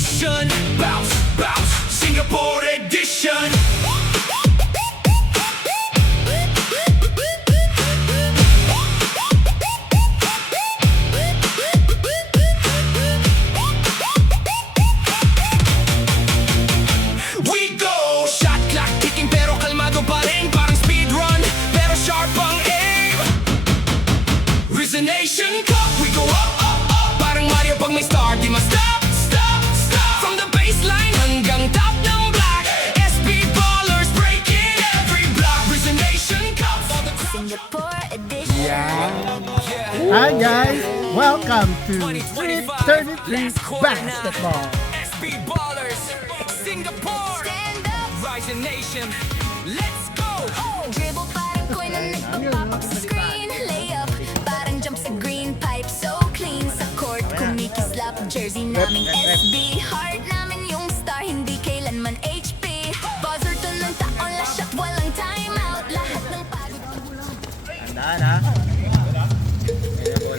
mission. Bounce, bounce, Singapore edition. We go, shot clock ticking pero kalmado pa rin. Parang speedrun, pero sharp ang aim. Risen Nation Cup, we go up, up, up. Parang Mario pag may star, di ma-stop, stop, stop. From the baseline hanggang top ng black, SB Ballers breaking every block. Risen Nation Cup for the Singapore edition. Hi guys, welcome to 2025 33 Basketball. SB Ballers, Singapore, Stand up. Risen Nation, let's go. Dribble parang coin na nagpa-pop up sa screen. Layup parang jump sa green. Pipe so clean. Sa court kumikislap. Jersey naming SB. Heart namin yung star. Hindi kailanman HP. Buzzer to ng taon. Last shot walang timeout. Lahat ng pagod. Tandaan ha.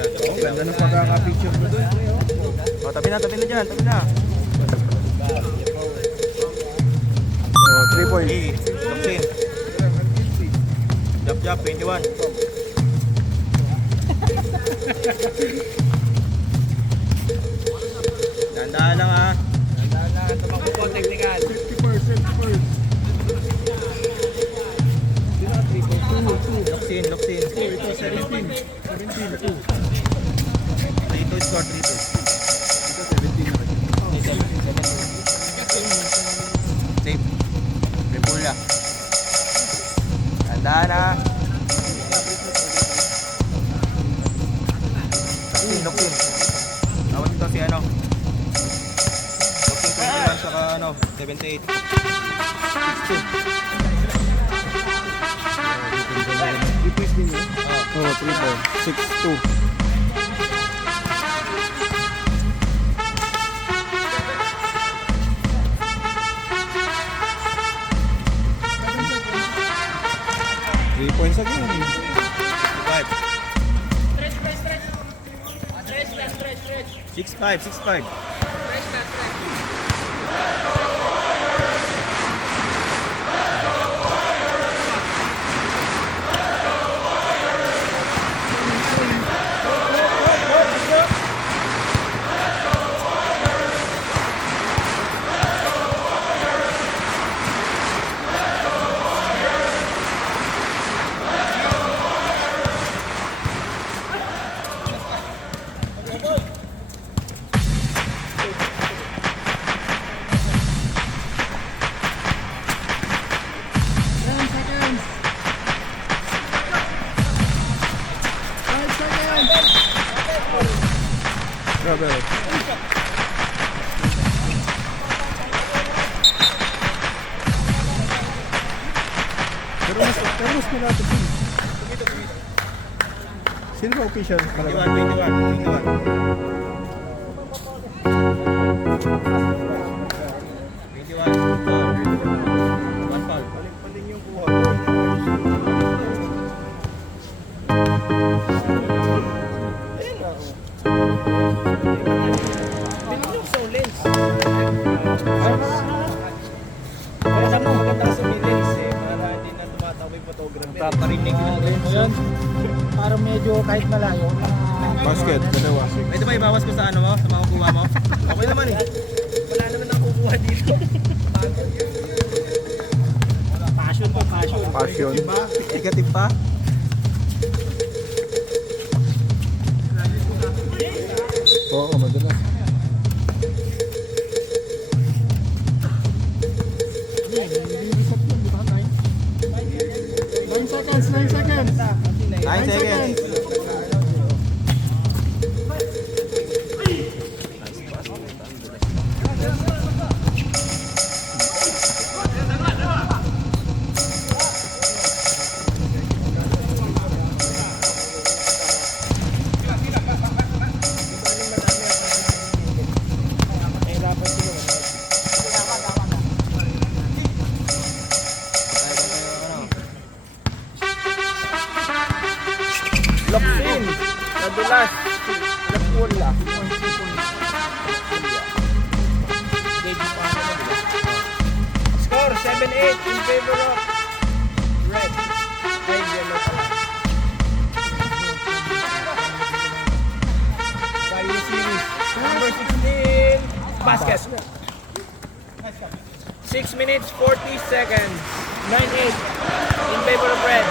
Oh, ganda ng pagkaka-picture mo doon. O, tabi na dyan, tabi na. Oh, 3 points. Hey, Lopsin. Jump, jump, 21. Tandaan lang ha. Tandaan lang, tumakbo po, technical. 50% first. Lopsin, Lopsin. Ito, 17. 17, 2. 3-2 score, 3-2. Ito, 17 na rin. Safe. Repula. Tandaan ha. Lopsin. Tawag ito si ano. Lopsin 21 saka ano, 78. 62. 3 points din yun? Oo, 3 points. 6-2. Points again. 6-5, 6-5. Grabe. Pero mas malapit din. Sino ba official? 21, 21, 21. 1 foul. Paling yung kuha. Para mo magandang surveillance eh, para hindi na tumatawa yung photographer. Paparinig yung lens. Ayan, parang medyo kahit malayo. Basket, dalawa. Pwede ba ibawas ko sa ano mo? Sa mga kuha mo? Okay naman eh. Wala naman ang kukuha dito. Passion to passion. Passion. Negative pa? Oo, madalas. Nine seconds. 9 seconds. Lopsin, nadulas, Lapula. in favor of red. Ay, yellow pala. Value series. Number 16, basket. 6 minutes, 40 seconds. 9-8 in favor of red.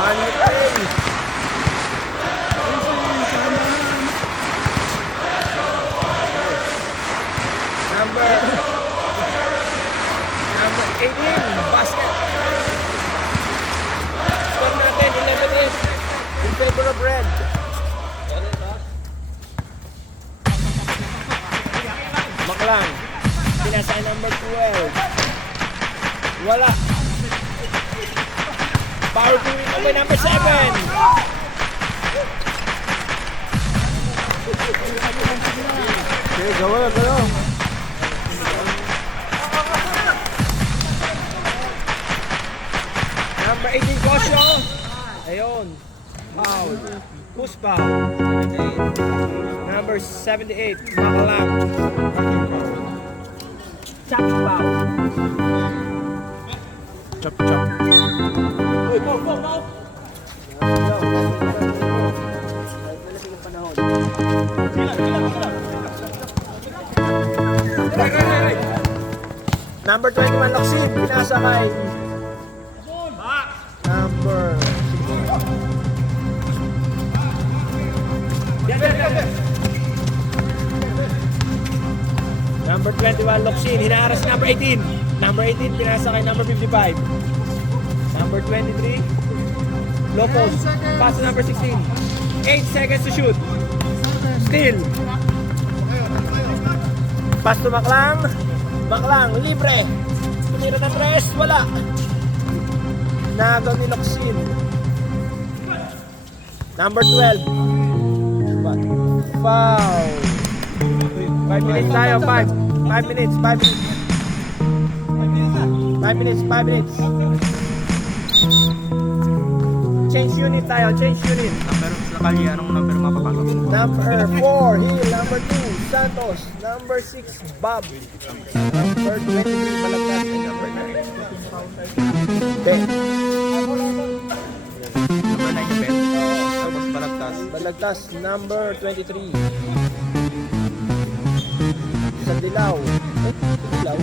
Value play. Number 18, basket. Score natin, 11-8 in favor of red. Maklang. Pinasay number 12. Wala. Power to win by number 7. Okay, gawa, gawa. Number 18, Kosyo. Ayun. Foul. Who's foul? Number 78, Maklang. Chop foul. Chop, chop. Number 21, Laksin. Pinasa kay number 16. Number 21, Loksin. Hinaharas number 18. Number 18, pinasa kay number 55. Number 23, Lopos. Pass to number 16. 8 seconds to shoot. Steal. Pass to Maklang. Maklang, libre. Tumira ng press, wala. Nagaw ni Loksin. Number 12. Foul. 5 minutes tayo, 5. 5 minutes, 5 minutes. 5 minutes, 5 minutes. Change unit tayo, change unit. Number sa kali, anong number mapapasok? Number 4, Hill. Number 2, Santos. Number 6, Bob. Number 23, Balagtas. And number 9, Ben. Number 9 yung Ben. Tapos balagtas. Balagtas, number 23. Sa Dilaw. Dilaw.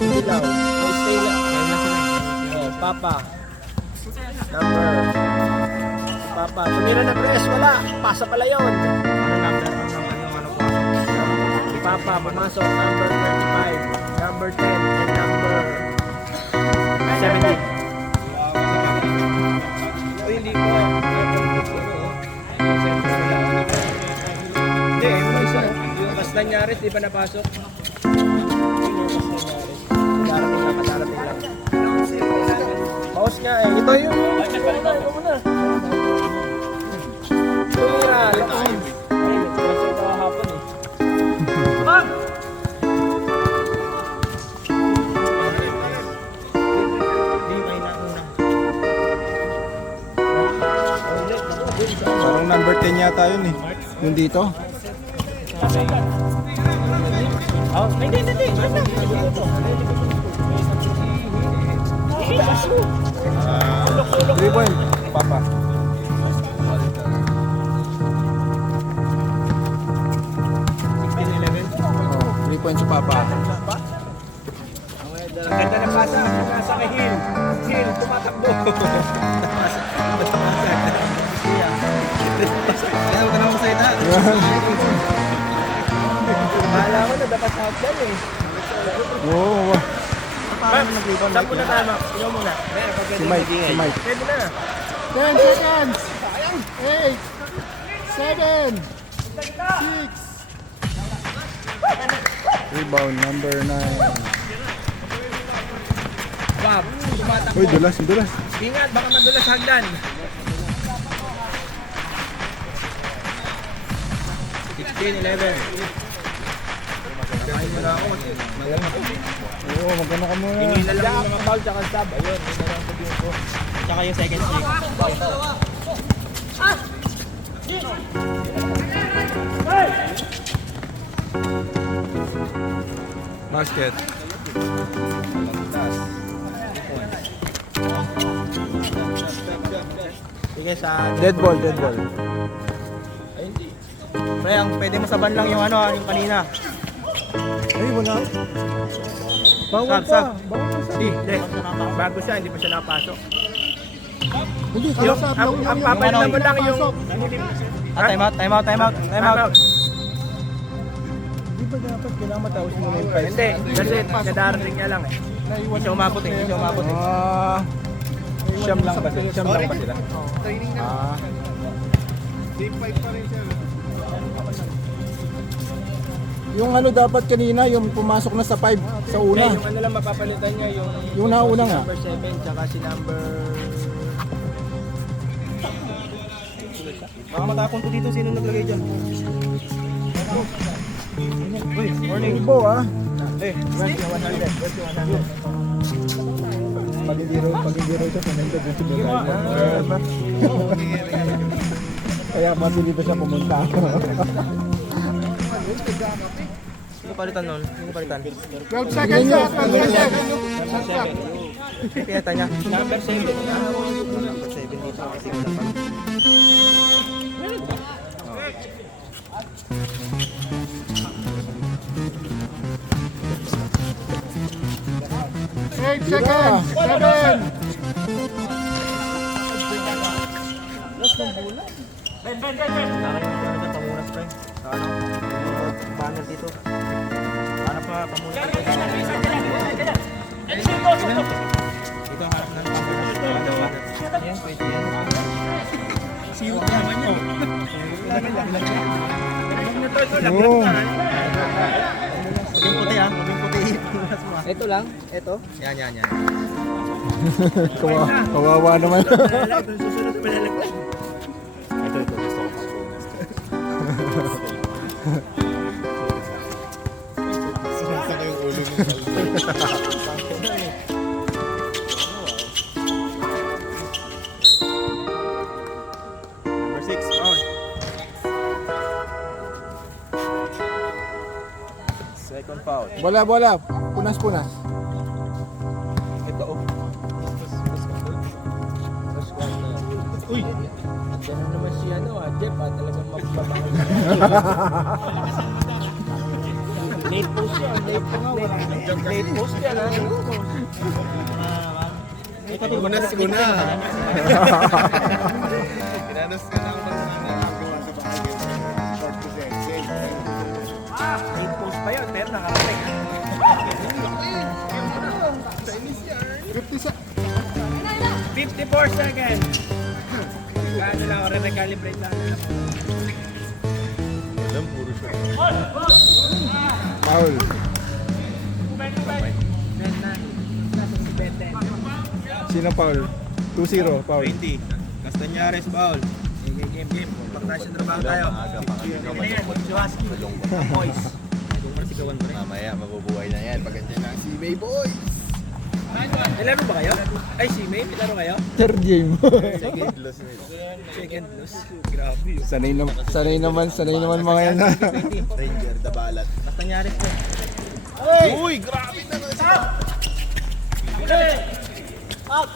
Dilaw. Oh, stay lang. Oh, Papa. Number. Papa. Tumira ng press, wala. Pasa pala yun. Ano number? Ang number yung ano po? Papa, pumasok. Number 25. Number 10. And number 17. O, hindi ko. Hindi, ano isa? Yung Castañares, di ba napasok? Yung Castañares. Darating lang, darating lang. Pause nga eh. Ito yung... Ito muna. Tumira. Laksin. Ay, nagpasok ito kahapon eh. Ma'am! Parang number 10 yata yun eh. Yung dito. Oh, hindi. 3 point. Papa. 3 points sa Papa. Ang ganda ng pasa. Pasa kay Hill. Hill, tumatakbo. Kaya huwag ka naman salita. Bahala ko na dapat sa outdoor eh. Oo. Ma'am, saan po na tama? Ikaw muna. Si Mike. Si Mike. Kaya mo na. 10 seconds. 8, 7, 6. Rebound number 9. Bob, tumatakbo. Uy, dulas. Dulas. Ingat, baka madulas hagdan. 16-11. Oo, magkano ka muna. Hinila lang yung mga foul tsaka sub. Ayun, yun na lang sabihin ko. Tsaka yung second streak. Basket. Sige sa... Dead ball, dead ball. Pre, ang pwede mo saban lang yung ano, yung kanina. Ay, wala. Bawal Sab, pa. sab. Bawal pa sa. Hindi. Bago siya, hindi pa siya nakapasok. Hindi, Yung, kalasap. ang papalitan mo lang yung... Time out, time out, time out, time out. Di ba dapat kailangan matapos mo na yung price? Hindi, kasi kadarating niya lang eh. Hindi siya umabot eh, hindi siya umabot eh. Siyam lang ba sila? Siyam lang ba sila? Yung ano dapat kanina, yung pumasok na sa 5 sa una. Yung ano lang mapapalitan niya, Yung nauna nga. number 7 tsaka si number... Baka matapon to dito, sino naglagay dyan? Uy, morning. Ibo ah. Eh, Pagigiro siya sa nendo dito sa Kaya mas dito siya pumunta. Sino palitan nun? Sino palitan? 12 seconds na. 12 seconds. Pinata niya. Number 7. Number 7 dito kasi wala pa. Eight seconds. 7. Pamunas pa eh. Ano? Banner dito. Hanap pa pamunas. Dito hanap ng pamunas. Yan, pwede yan. Sirot naman yun. Oo. Yung puti ah. Yung puti. Punas mo ah. Ito lang. Ito? Yan, yan, yan. Kawawa naman. Susunod sa malalaglag. Number 6, on. Second foul. Bola, bola. Punas, punas. Ito oh. Uy! Ganun naman si ano Jeff talagang magbabangon. Late post yan. Late post yan Punas ko na. Pinanos ka na ang Late post pa yun, pero nakarating. 54 seconds. Gaano lang, re-recalibrate lang. Foul. Sino foul? 2-0, foul. 20. Castañares foul. Game. Pagkasya trabaho tayo. Siwaski. Boys. Mamaya mabubuhay na yan pag andyan na si May Boy. May laro ba kayo? Ay, si May, may laro kayo? Third game. Second loss na ito. Second loss. Grabe yun. sanay naman mga yan. Ranger, dabalat. Castañares po. Uy, grabe na nga.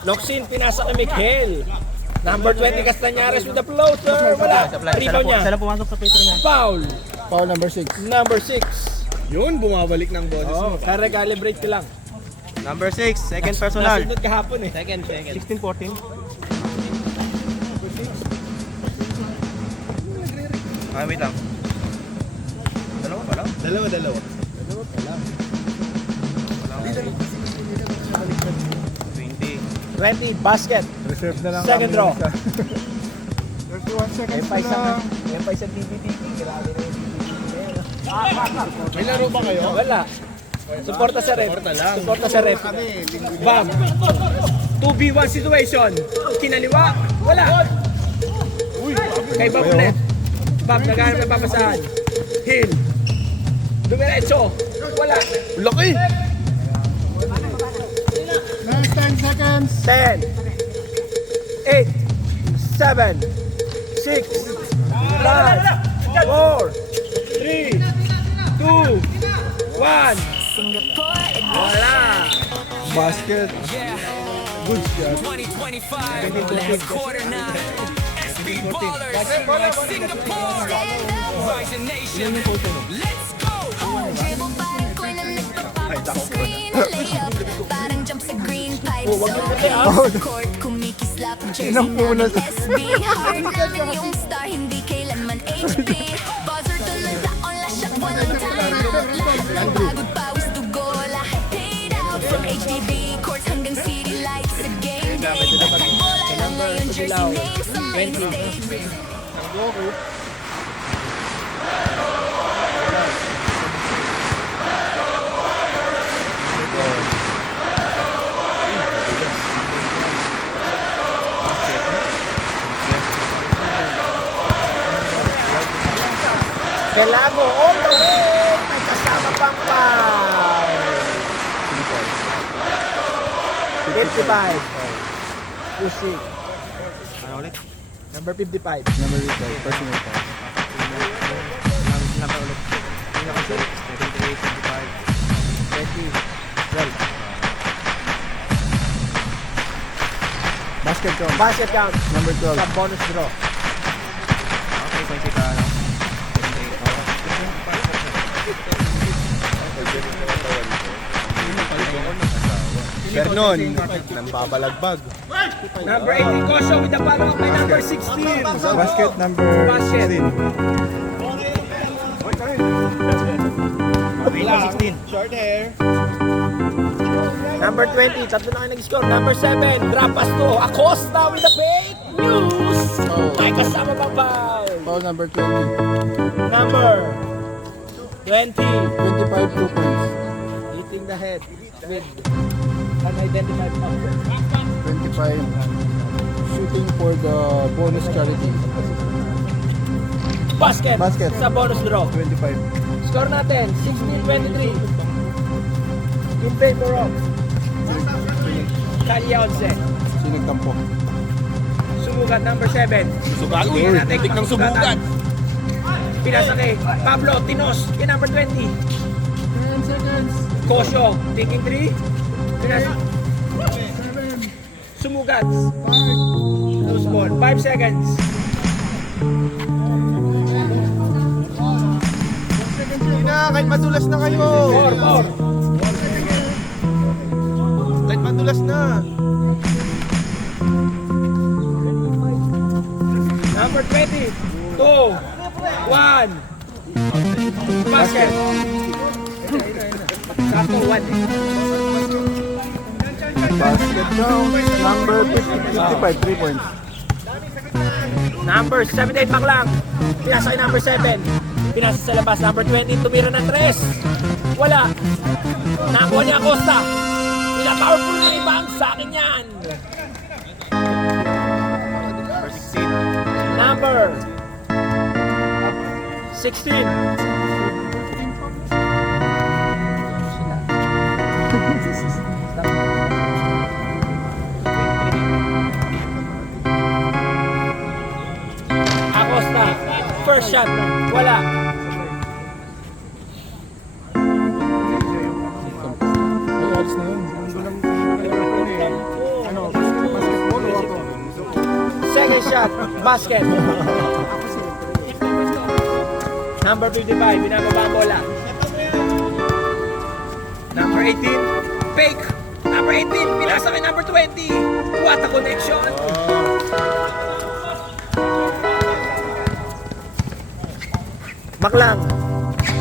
Loxin, pinasa kay Miguel. Number 20, Castañares with the floater. Wala. Rebound niya. Sila pumasok sa Petro niya. Foul. Foul number 6. Number 6. Yun, bumabalik ng boses Oh, kare-calibrate ko lang. Number 6, second personal. Nasunod kahapon eh. Second. 16-14. Ah, wait lang. Dalawa pa lang? Dalawa. 20, basket. Reserve na lang. Second kami draw. isa. 31 seconds na lang. Yan pa isang DVD. Grabe na yung DVD na yan. May laro ba kayo? Wala. Suporta sa ref. Suporta sa ref. Bam. 2v1 situation. Kinaliwa. Wala. Kay Bob left. Bob, naghanap ng papasahan. Hill. Dumiretso. Wala. Laki! Last 10 seconds. 10, 8, 7, 6, 5, 4, 3, 2, 1. Singapore Wala. Basket. Good shot. 2025, last quarter na. SB Ballers, Singapore, Rising Nation, let's go! Dribble parang ko'y na nagpa-pop sa screen. Layup, parang jump sa green pipe. So clean, court, kumikislap, jersey namin SB. Heart namin yung star, hindi kailanman HB. Buzzer tuloy taon, lasyak, walang time out. Lahat ng pagod, pawis, dugo, lahat paid out. From HDB, courts hanggang city lights sa game day. Bola lang ngayon, jersey name sa main stage. Kailangan mo all the way. May kasama pang foul. 55. Pushing. Ano ulit? Number 55. Number 5. Personal foul. Number ulit. Hindi ako sure. 20. 12. Basket count. Basket count. Number 12. Sa bonus draw. Okay, kung kita ano. Vernon, nang babalagbag. Number 18, Kosho with the follow-up by number 16. Basket number Basket. 16. Short hair. Number 20, tatlo na kayo nag-score. Number 7, drop pass to Acosta with the fake news. May kasama pang foul. Foul number 20. Number 20, 25 2 points. hitting the head with unidentified number. 25. Shooting for the bonus charity. Basket, Basket. sa bonus draw. 25. Score natin, 16-23. In favor of Calyaonce. Sinigtampo. Sumugat number 7. Sugat. Uy, natin. Tik ng sumugat. Pinasa kay Pablo Tinos, kay number 20. 10 seconds. Kosyo, taking 3. Pinasa. Sumugat. Loose ball. 5 seconds. Kahit madulas na kayo. 4. Kahit madulas na. Number 20. 2. 1. Basket. Sakto 1. Basket count. Number 55. 3 points. Number 78 pang lang. Pinasa kay number 7. Pinasa sa labas. Number 20. Tumira ng 3. Wala. Nakuha niya Acosta. Pina-powerful rebound. Sa akin yan. Number 16. Acosta. First shot. Wala. Ay, alis na yun. Ano? Basketball o ako? Second shot. Basket. Number 55. Binababa ang bola. Number 18. Fake. Number 18. Pinasa kay number 20. What a connection. Maklang.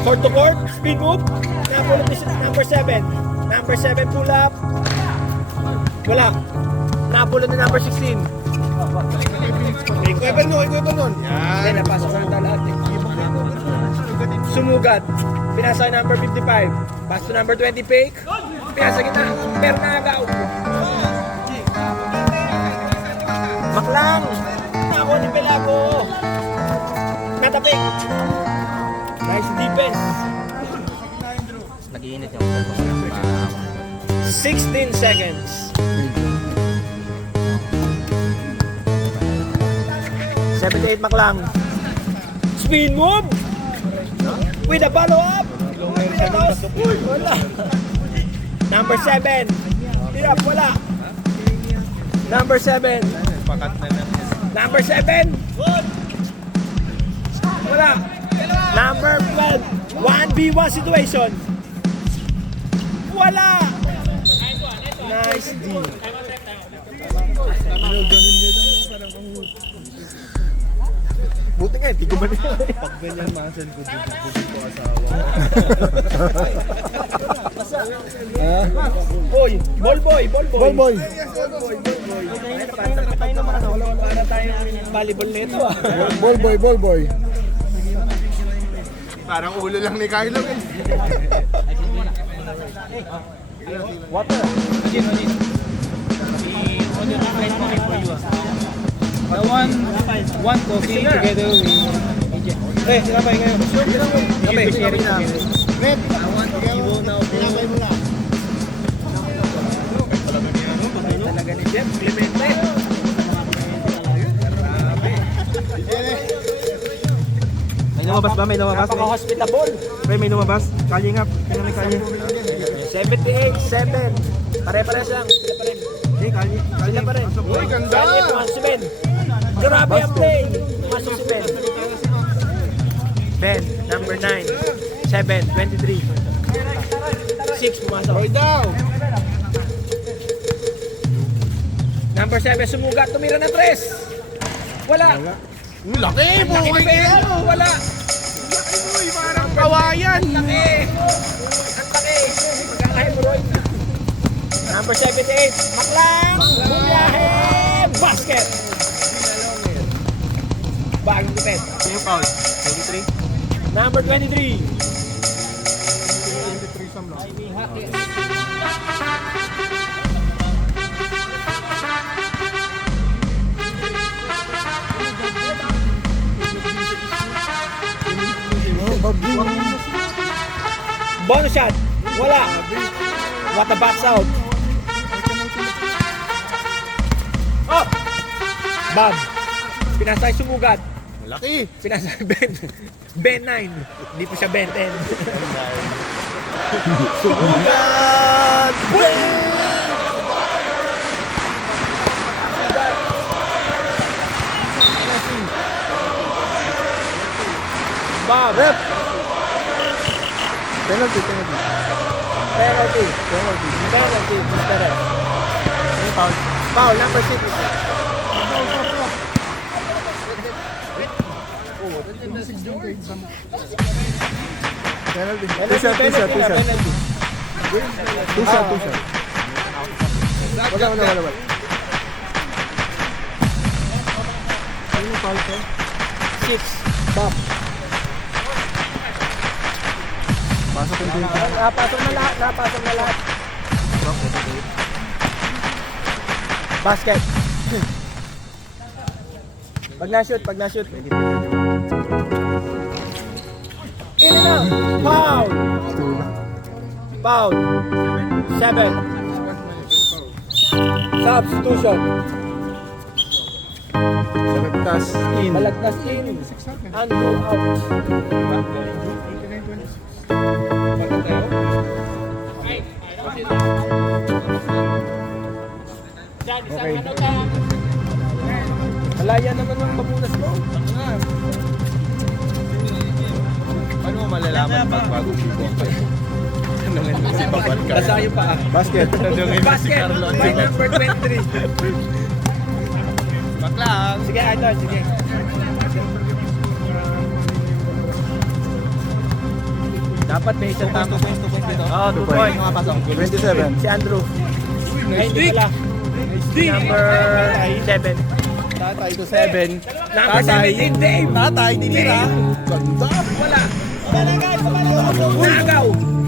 Court to court. Spin move. Napulot ni number 7. Number 7 pull up. Wala. Napulot ni number 16. Ikueban nun. Hindi, napasok ko na lahat eh. Sumugat. Pinasa kay number 55. Pass to number 20, fake. Pinasa kita. Pero nagaw. Maklang. Ako ni Pelago. Natapik. Nice defense. Nag-iinit yung 16 seconds. /78 Maklang. Spin move. With a follow-up. With a toss. Wala. Number 7. Hirap, wala. Number 7. Pakat na lang. Number 7. Wala. Number 12. 1v1 situation. Wala. Nice D. Buti nga, hindi ko ba niya? Pag ganyan muscle ko, dito ko asawa. Oy, ball boy, ball boy. Ball boy. Tayo naman ano, para tayong volleyball nito ah. Ball boy, ball boy. Parang ulo lang ni Kylo eh. Water. One coffee together with... Eh, sinapay ngayon. Kape, sharing na. Red. I want to Evo now. Pinapay mo lang. Talaga ni Jeff, Clemente. May lumabas ba? May lumabas? Napaka-hospitable. Pre, may lumabas? Kali nga. Kaya may kali. 78, 7. Pare-pares lang. Sila pa rin. Hey, kali. Sila pa rin. Uy, ganda! Kaya pumasok si Ben. Grabe ang play. Pumasok si Ben. Ben, number 9. 7, 23. 6, pumasok. Hoy daw! Number 7, sumugat. Tumira ng 3. Wala. Laki! Laki Buhay ni Ben. nila! Wala. Uy, parang kawayan! Laki. Ang laki. Magkaka-hemorrhoid. Number 78, Maklang. Bumiyahe. Basket. Bagong gupit. Sino foul? 23? Number 23. Bonus shot. Wala. What a box out. Oh! Bob. Pinasay sumugat. Laki! Pinasay Ben. Ben 9. Hindi po siya Ben 10. Sugat! Bob. Penalty, penalty. Penalty. Penalty. Penalty. Mr. Red. Foul. Foul. Number 6. Penalty. Penalty. Two-shot, two-shot, Penalty. two-shot. Penalty. Two-shot, two-shot. Wala. Sino foul ko? 6. Bob. Pasok yung team. Napasok na lahat. Napasok na lahat. Basket. Pag na-shoot, pag na-shoot. In and out. Foul. Foul. 7. Substitution. Balagtas. In. Balagtas in. Andrew out. Okay. Malaya naman ang mabunas mo. Paano mo malalaman pag bago si Bokay? Tanungin mo si Babal ka. Nasayo pa. Basket. Tanungin mo si Basket Carlo. by number 23. Baklang! Sige, Idol. Sige. Dapat may isang tama. Oo, 2 point. 27. Si Andrew. Ay, hindi pala. Number 7. Tatay to 7. Number 17, Dave. Tatay, tinira. Ganda! Wala. Nagaw.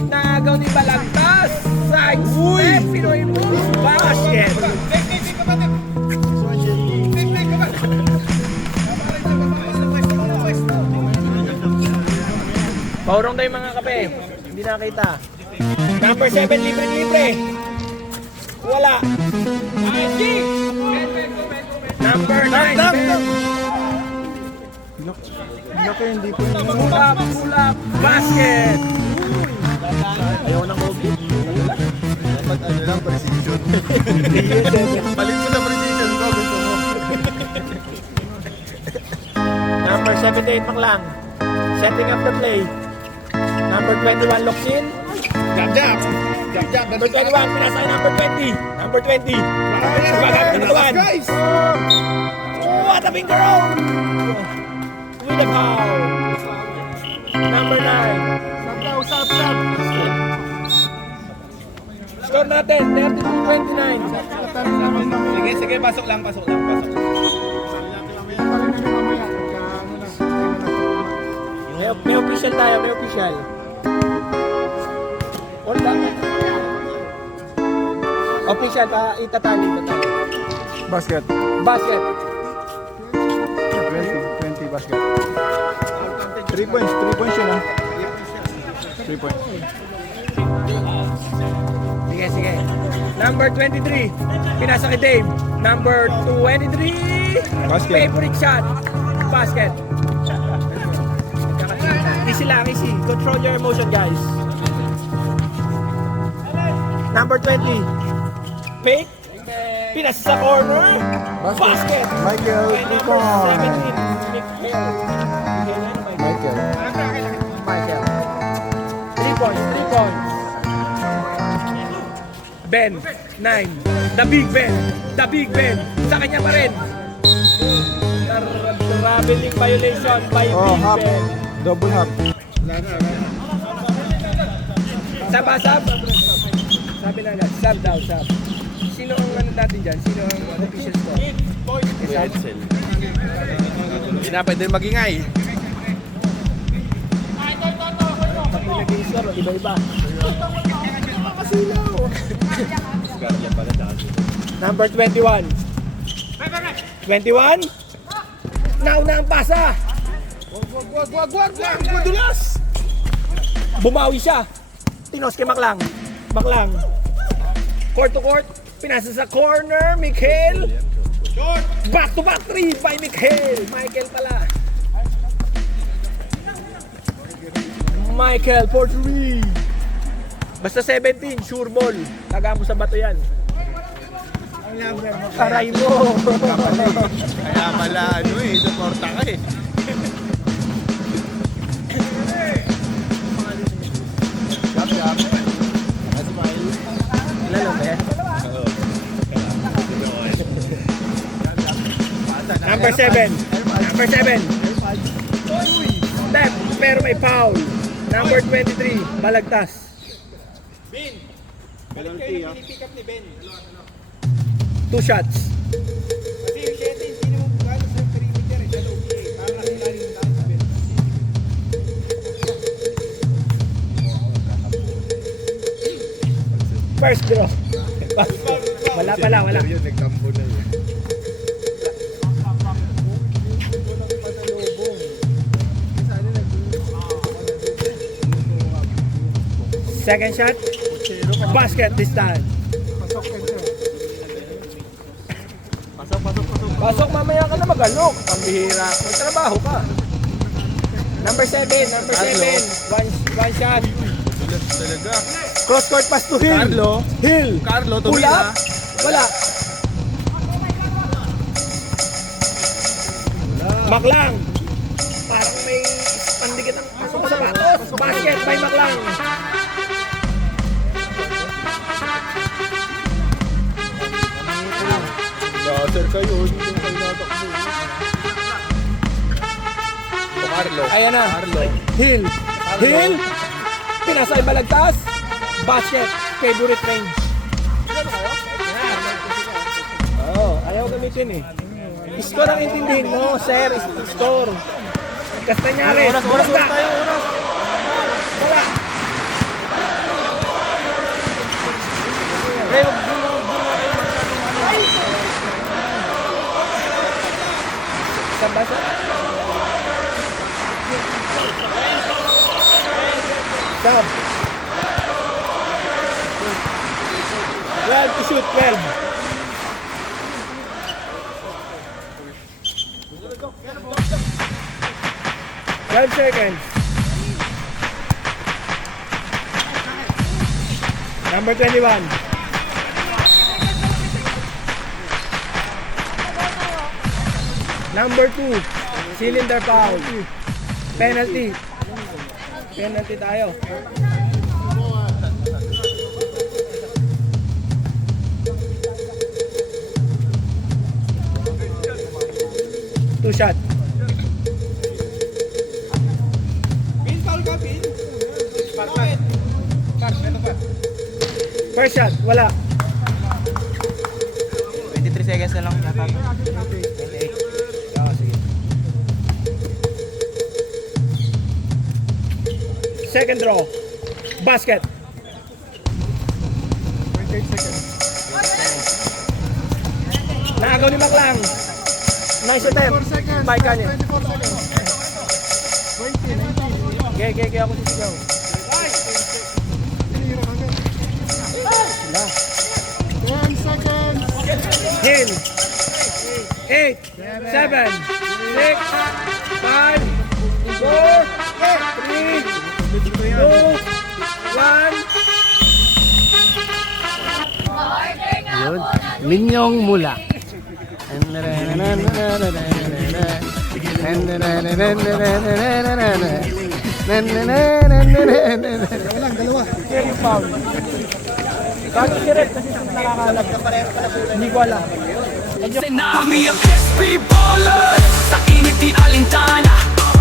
Nagaw ni Balagtas. Side step. Pinoy moves. Basket. Paurong tayo mga kape. Hindi nakita. Number 7, libre-libre. Wala. Number 9, Ben. Laki, hindi ko yun. Pull up, basket! Uy! Ayaw ng Kobe. Dapat ano lang, precision. Palit ko sa precision ko, gusto mo. Number 78 Maklang. Setting up the play. Number 21 locks in. Jab. Number 21 pinasa kay number 20. Number 20. Sabagay ng katawan. Guys! What a finger roll! With a foul. Number 9. Sab. Score natin, 32-29. Sige, pasok lang. May official tayo, may official. Wala. Official, itatali. Basket. Basket. 20 basket. 3 points yun ah. 3 points. Sige. Number 23, pinasa kay Dave. Number 23, Basket. favorite shot, basket. Easy lang, easy. Control your emotion, guys. Number 20, fake, pinasa sa corner, basket. Michael And number Ticon. 17, Michael. Michael. 3 points. Ben, 9. The Big Ben. Sa kanya pa rin. Traveling violation by Oh, Big half. Ben. Double half. Sab. Sabi na lang, sab daw. Sino ang ano natin dyan? Sino ang officials ko? Edsel. Hindi na pwede magingay. Pag may nag-i-score, iba-iba. Number 21. 21? Nauna ang pasa. Wag, madulas! Bumawi siya. Tinos kay Maklang. Court to court. Pinasa sa corner. Michael. Back to back 3 by Michael pala. Michael for 3. Basta 17, sure ball. Taga mo sa bato yan. Taray mo. Kaya pala suporta ka eh. Lalo ba yan? Number 7. Step, pero may foul. Number 23, balagtas. Balik kayo yung pinipick up ni Ben. 2 shots. Kasi yung 7, hindi mo gano'n sa perimeter eh. Dalaw para nakilala yung daan sa Ben. First draw. Wala. Yun, nagtambo na yun. Second shot. Basket this time. Pasok mamaya ka na magalok. Pambihira. May trabaho ka. Number 7. One shot. Sulat talaga. Cross court pass to Hill. Carlo, Pull tumila. up. Wala. Maklang. Parang may pandikit ang pasok sa sapatos. Basket by Maklang. Laser kayo, hindi yung kayo natakbo. Carlo. Ayan na. Hill. Pinasa yung balagtas. Basket. Favorite range. Ayaw gamitin eh. Score ang intindihin mo, sir. Score. Kastanyari. Oras tayo. Wala. Isang basa. Sub. 12 to shoot, 12. 12 seconds. Number 21. Number 2. Cylinder foul. Penalty. Penalty tayo. Two shot. First shot, wala. 23 seconds na lang yata. 28. Ah, sige. Second draw. Basket. 28 seconds. Nakagaw ni Maklang. Nice attempt. By Kanin. 20, 19. Gaya ako sisigaw. Sila. 10 seconds. 10, 8, 7, 6, 5, 4, 3, 2, 1. Yun. Minyong Mula. Carry foul. Bakit si Red kasi nakakalag? Hindi ko alam. Kami ang SB Ballers. Sa init di alintana,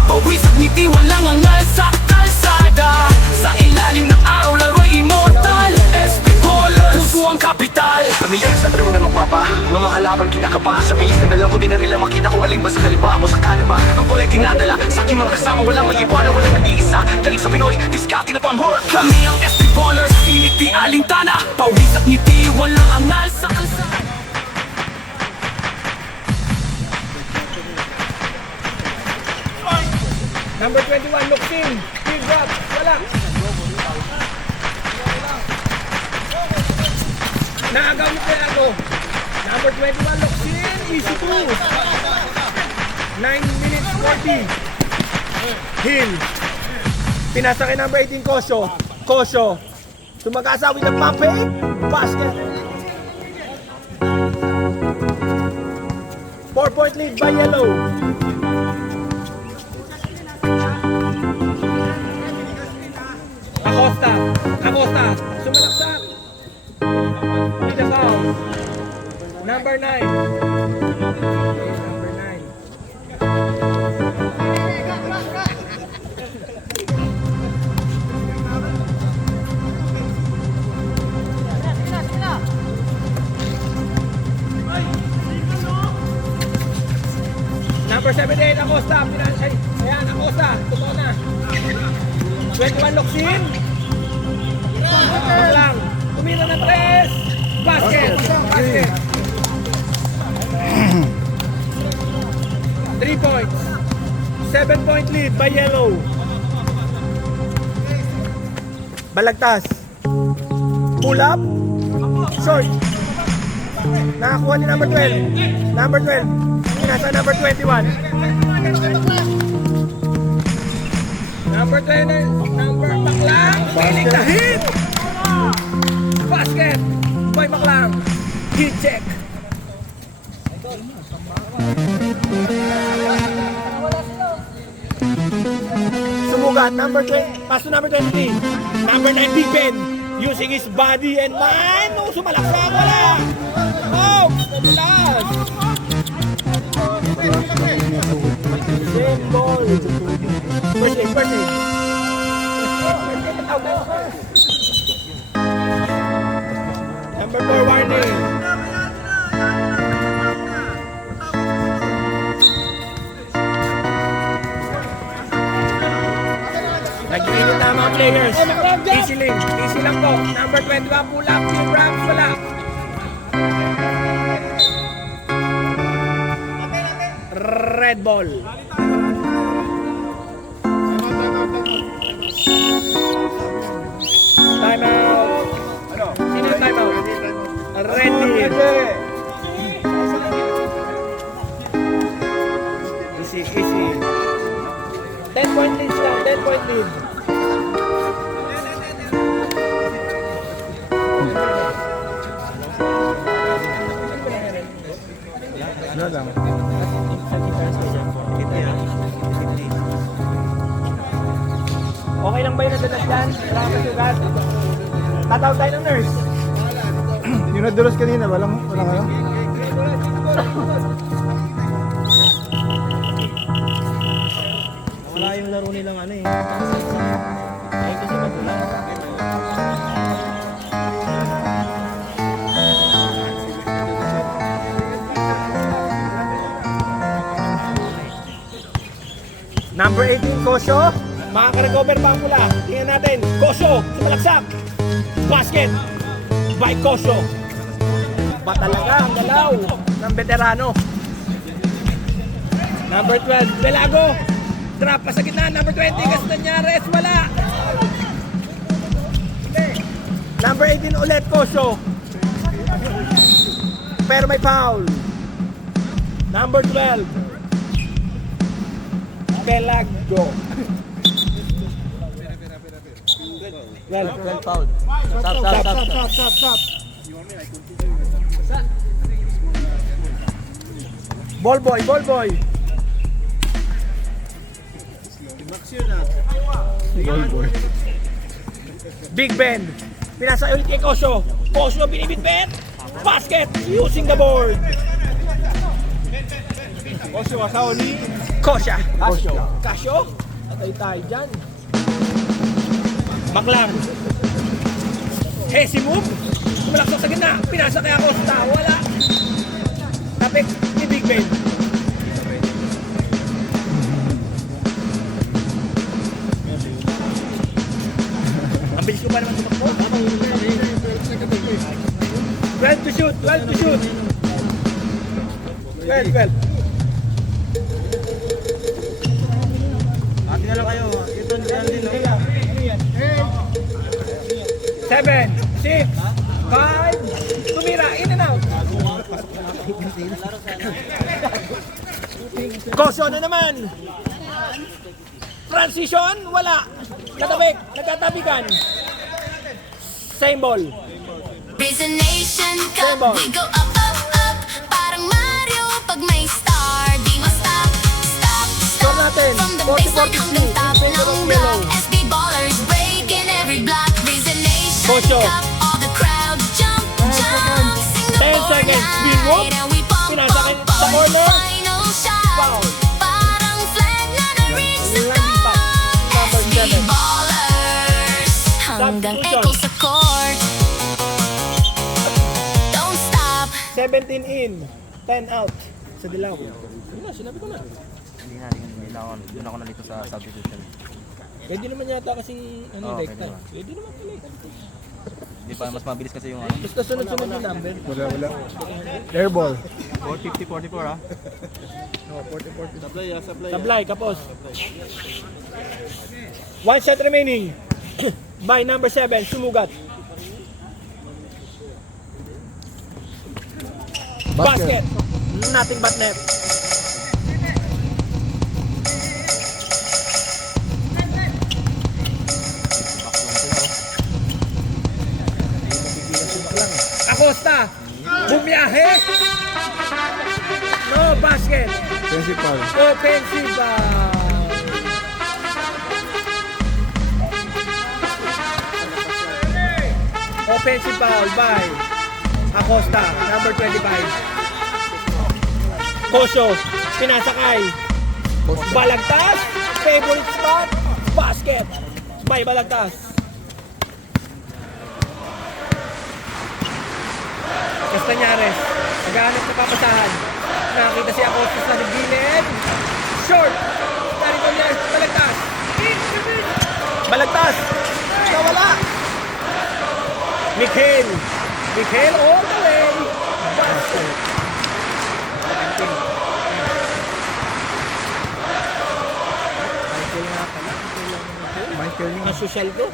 pawisag ngiti walang angal sa kalsada. Sa ilalim ng araw laro'y immortal. SB Ballers, puso ang kapital. Kami yan sa true na magpapa, mga halaban kinakapa. Sa bilis na dalang ko di na rin lang makita kung alin ba sa kaliba o sa kanaba. Ang kulay tinadala sa aking mga kasama, walang mag-iwana, walang nag-iisa. Dahil sa Pinoy, diskati na pang-hor. Kami ang SB Ballers, init di alintana, pawisag ngiti walang angal sa kalsada. Number 21, Luxin. Big drop. Wala. Naagaw ni Tiago. Number 21, Luxin. Easy 2. 9 minutes 40. Hill. Pinasa kay number 18, Kosyo. Kosyo. Tumag-asawi ng pump fake. Basket. 4-point lead by Yellow. Acosta, Acosta, sumalaksak. Need a foul. Number 9. Number 9. Number 78, Acosta. Ayan, Acosta. Tuko na. 21 Luxin. Lang. Tumira ng 3. Basket. Basket. 3 points. 7-point lead by Yellow. Balagtas. Pull up. Short. Nakakuha ni number 12. Number 12. Nasa number 21. Number 10, number Maklang. Piling na hit. Basket by Maklang. Hit check. Sumugat, number 20. Pass to number 23. Number 9, Big Ben. Using his body and mind. Oh, sumalaksak. Wala. Oh, nadulas. Same ball. First aid, first aid. Number 4, warning. Nag-iinit na mga players. Easy lang. Easy lang po. Number 21, pull up. Team Rams, wala. Red ball. Time out. Sino yung time out? Red team. Easy, easy. 10-point 10-point lead. Ano lang? Okay lang ba yung nadalas dyan? Wala kang masugat? Tatawag tayo ng nurse. Yung nadulas kanina, walang ano? Wala yung laro nilang ano eh. Ay, kasi magulang. Number 18, Kosyo. Makaka-recover pa ang pula. Tingnan natin. Kosyo, sumalaksak. Basket by Kosyo. Ba talaga ang galaw ng veterano. Number 12, Belago. Drop pa sa gitna. Number 20, Castañares. Wala. Number 18 ulit, Kosyo. Pero may foul. Number 12, Belago. 12 foul. Stop. Ball boy. Goal boy. Big Ben. Pinasa ulit kay Kosyo. Kosyo binibit-bet. Basket using the board. Kosyo, Kasaoli. Kosya. Kasyo. Atay tayo dyan. Maklang. Hesi move. Kumalaksak sa gitna. Pinasa kay Acosta. Wala. Tapik ni Big Ben. Ang bilis ko pa naman tumakbo. 12 to shoot. 12. Ate na lang kayo. Ito na lang din. 7, 6, 5, tumira, in and out. Kosyo na naman. Transition, wala. Katabik, nagkatabikan. Same ball. Risen Nation Cup, Sebo. we go up, up, up. Parang Mario pag may star. Di mo stop, stop, Score stop. natin, From the 40-40 baseline hanggang top Depende ng ng block. below. SB ballers breaking every block. Risen Nation Kosyo. Cup, all the crowd jump, jump. Sing the 10 ball seconds, night, spin move. and we pump, Pinasakit pump, sa pump. corner. Final shot, Foul. parang flag na na-reach the Lampat. top. Number SB 7. ballers hanggang Substitution. echo sa court. Don't stop. 17 in, 10 out. Sa dilaw. Sinabi ko na. Hindi na. Doon ako nalito sa substitution. Pwede naman yata kasi Oo, rekta. pwede naman. Pwede naman pala eh. Hindi pa, mas mabilis kasi yung ano. Basta sunod-sunod yung number. Wala. Air ball. 450-44 ah. Sablay, kapos. 1 set remaining. By number 7, sumugat. Basket. Nothing but net. Acosta. Bumiyahe. No basket. Principal. Offensive foul. Offensive foul by Acosta, number 25. Kosyo, pinasakay. Balagtas, favorite spot, basket by Balagtas. Castañares, naghahanap na papasahan. Nakita si Acosta sa gilid. Short. Narito niya, Balagtas. Balagtas. Nawala. Mikhail all the way. Basket. Michael yung Ang social ko.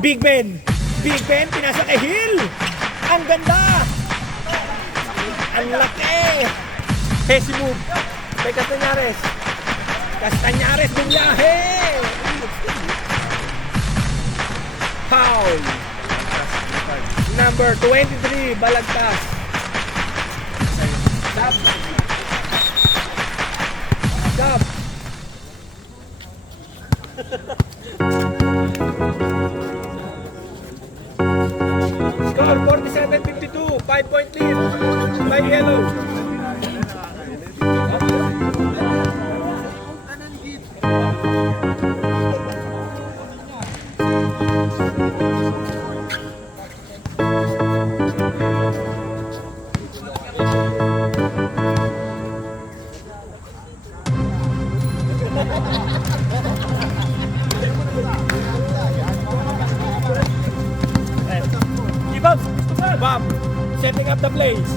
Big Ben, pinasa kay Hill. Ang ganda. Ang laki. Hesi move. Kay Castañares. Castañares bumiyahe! Foul! Number 23, Balagtas. Stop. Stop. Score 47-52, 5-point lead by Yellow. Bob, setting up the plays.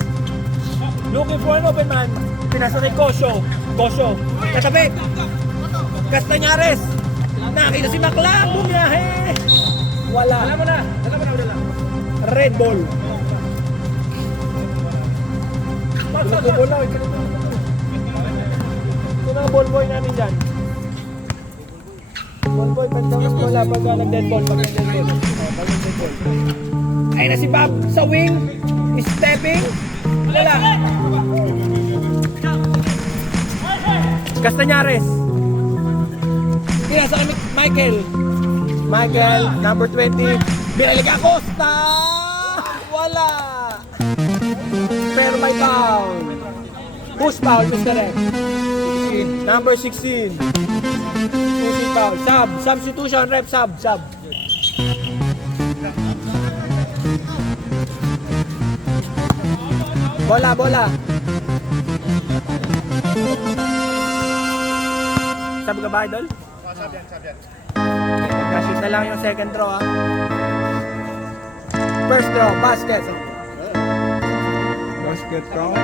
Looking for an open man. Pinasa kay Kosyo. Kosyo, katabi. Castañares. Nakita si Maclang. Bumiyahe. Wala. Alam mo na. Red ball. Ball na. Ito na ball boy namin dyan. Ball boy, pag wala pag nag-dead ball. Pag nag-dead ball. Ay na si Bob sa wing, stepping, wala. Castañares. Pinasa kay Michael, number 20. Binaliga Costa, wala. Pero may foul. Push foul, Mr. Rep. Number 16. Pushing foul. Substitution, Rep, sub. Bola. Sabi ka ba, Idol? Sabi yan. Magka-shoot na lang yung second throw, ha? First throw, basket. Basket throw.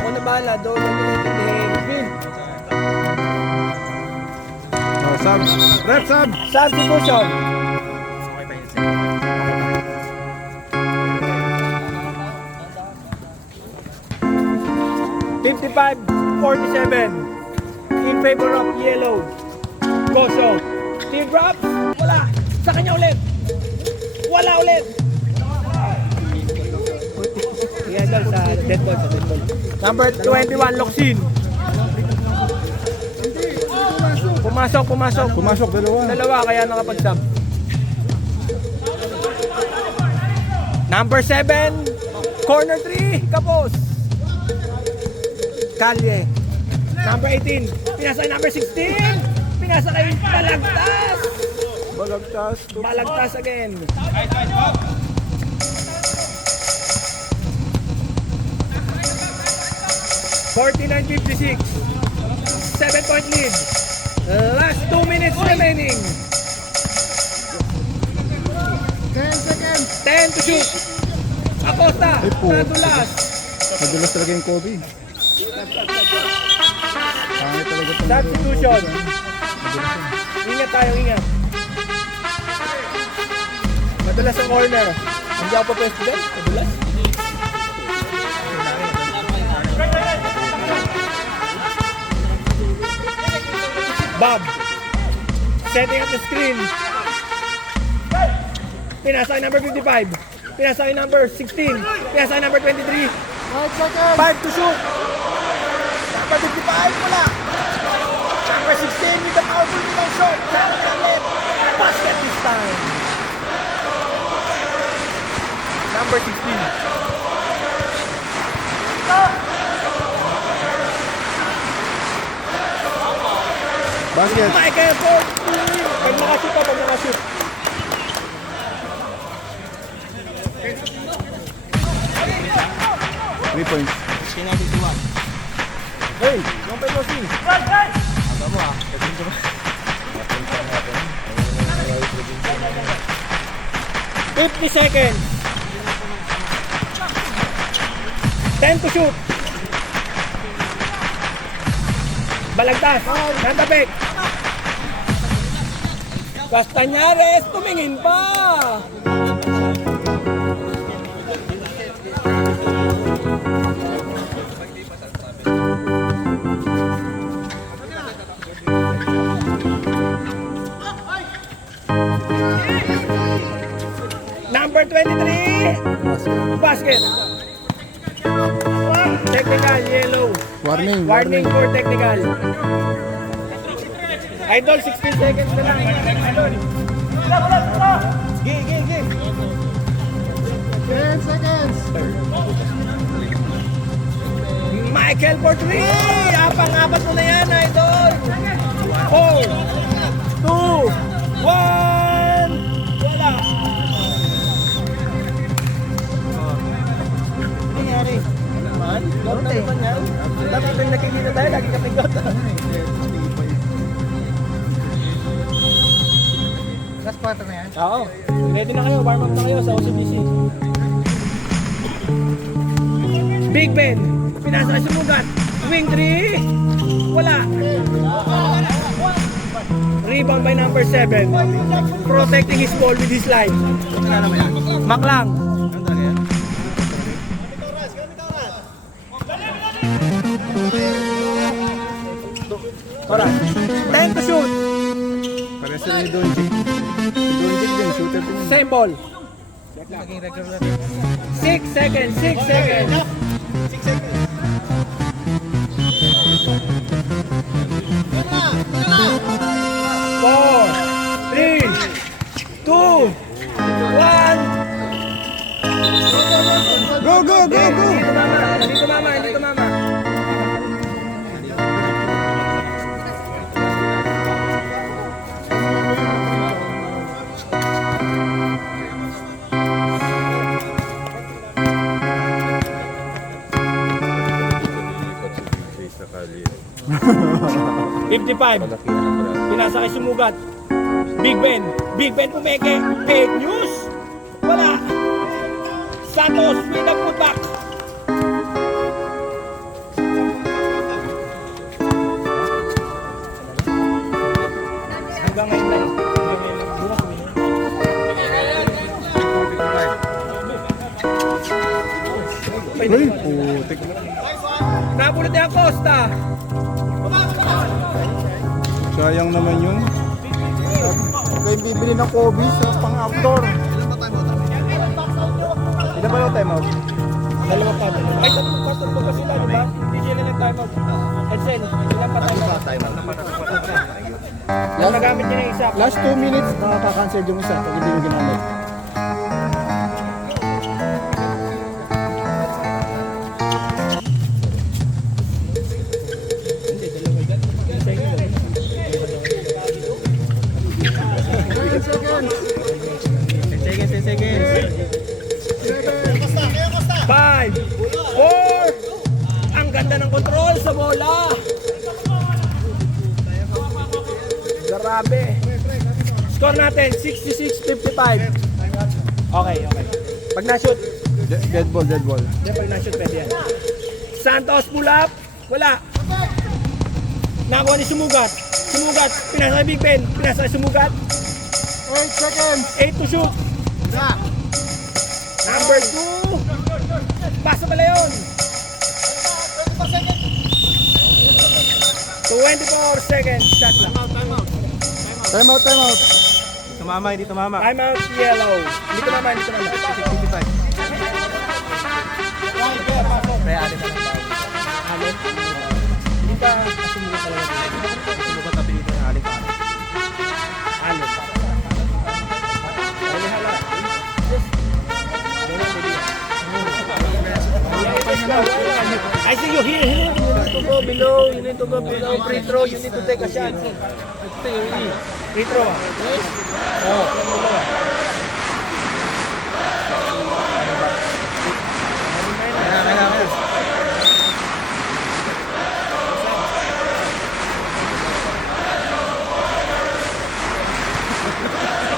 Ako na bahala, doon lang yung natindihin. Oh, sub. Rep, sub. Substitution. 55-47 in favor of Yellow. Goso. Team drops. Wala. Sa kanya ulit. Wala ulit. Yan doon sa dead ball. Number 21, Locsin. Pumasok. Pumasok, dalawa. Kaya nakapag-sub. Number 7, corner 3, Kapos. Kalye. Number 18, pinasa kay number 16. Pinasa kay Balagtas. Balagtas again. $49-56. 7-point lead. Last 2 minutes remaining. 10 seconds. 10 to shoot. Acosta, nadulas. Nadulas talaga yung Kobe. Pangit talaga ito. Substitution. Ingat tayo, ingat. Madulas ang corner. Hindi ako pa pwesto doon. Madulas. Bob. Setting up the screen. Pinasa kay number 55. Pinasa kay number 16. Pinasa kay number 23. 5 to shoot. Number 55, wala. Number 16 with the powerful little shot. Left. Basket this time. Number 16. Basket. Michael Ford. Pag nakashoot ka, pag nakashoot. Three points. Hey, yung pay mo si. 50 seconds. 10 to shoot. Balagtas. Nandapik. Castañares, tumingin pa. ticket. Technical, yellow. Warning. Warning for technical. Idol, 16 seconds na lang. Idol. 10 seconds. Michael for 3! Apang-apat mo na yan, Idol! 4, 2, 1! Wala! Nangyari? Man? Got na naman yan? Dapat yung nakikita tayo, lagi kami got. Last quarter na yan. Oo. Ready na kayo, warm up na kayo sa OCBC. Big Ben, pinasa ka sumugat. Wing 3, wala. Rebound by number 7. Protecting his ball with his life. Maklang. Alright. Time to shoot. Pares sila ni Donjik. Si Donjik din, shooter din. Same ball. 6 seconds, 6 seconds. 4, 3, 2, 1. Go, go, go, go! Hindi tumama, hindi tumama. Sa kali. 55. Pinasa kay sumugat. Big Ben pumeke. Fake news. Wala. Santos with the putback. Hanggang ngayon lang. Uy, putik. Nabulit niya Costa. Sayang naman yun. Huwag kayong bibili ng Kobe sa pang-outdoor. Ilan ba yung timeout? Dalawa pa. Ay, tatlo pa sila, di ba? Hindi sila nag-timeout. Edsel, ilan pa timeout? Yung nagamit niya ng isa. Last 2 minutes, nakaka-cancel yung isa pag hindi mo ginamit. Five, 4. Ang ganda ng control sa bola. Grabe. Score natin 66-55. Okay. Pag na-shoot, Dead ball, dead ball. Hindi, pag na-shoot pwede yan. Santos pull up. Wala. Nakuha ni Sumugat. Pinasa kay Big Ben. Pinasa kay Sumugat. 8 seconds. 8 to shoot. Number 2. Pasa pala yun. 24 seconds. Shot lang. Timeout, timeout. Timeout yellow. Hindi ko naman. 65. Alin? Hindi ka sumugat talaga. Sumugat na pinito ng alin. Alin. I see you here. You need to go below. You need to go below. Free throw. You need to take a shot. Free throw.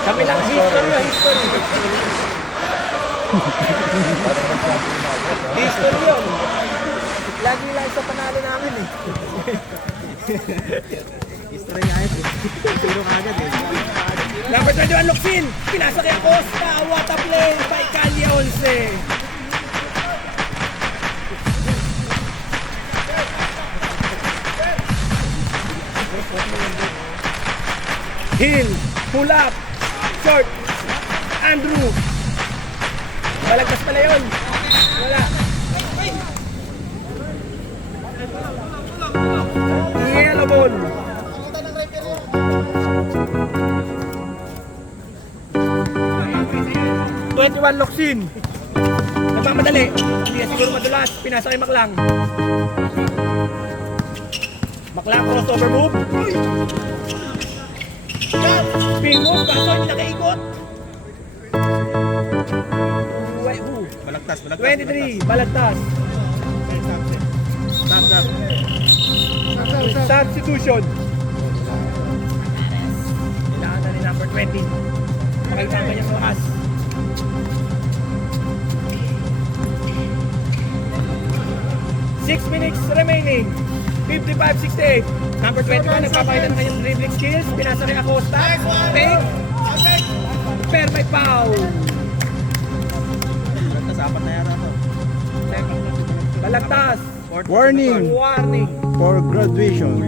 Kami lang history. History yun. Lagi lang sa panalo namin eh. History nga ito. Turo ka agad eh. Number 21, Luxin. Pinasa kay Costa. What a play by Calle 11. Hill. Pull up. Short. Andrew. Balagpas pala yun. Wala. Yellow ball. 21 Loksin. Nagmamadali. Hindi na siguro madulas. Pinasa kay Maklang. Maklang crossover move. Spin move. Kaso hindi nakaikot. Balagtas, 23. Balagtas. Stop. Substitution. Kailangan na ni number 20. Makita ang kanyang lakas. 6 minutes remaining. 55-68. Number 21, nagpapakita ng kanyang dribbling skills. Pinasa kay Acosta. Take. Perfect foul. Balagtas, apat na yata to. Balagtas. Warning Warning. for graduation.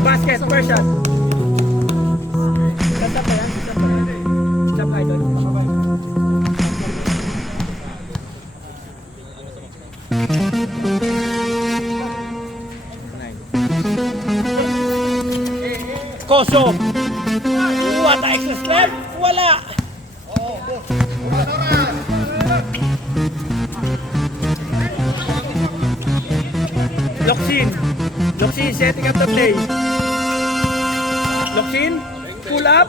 Basket, first shot. Sasap ba yan? Sasap ka idol? Koso. What excess left? Wala. Loksin. Loksin setting up the play. Loksin. Pull up.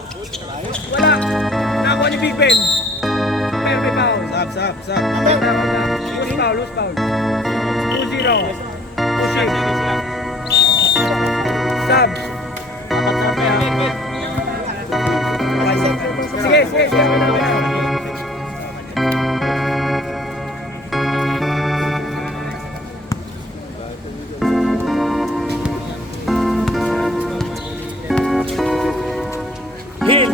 Wala. Nakuha ni Big Ben. Perfect foul. Stop. Loose foul. 2-0. Pushing. Subs. Sige. Hill.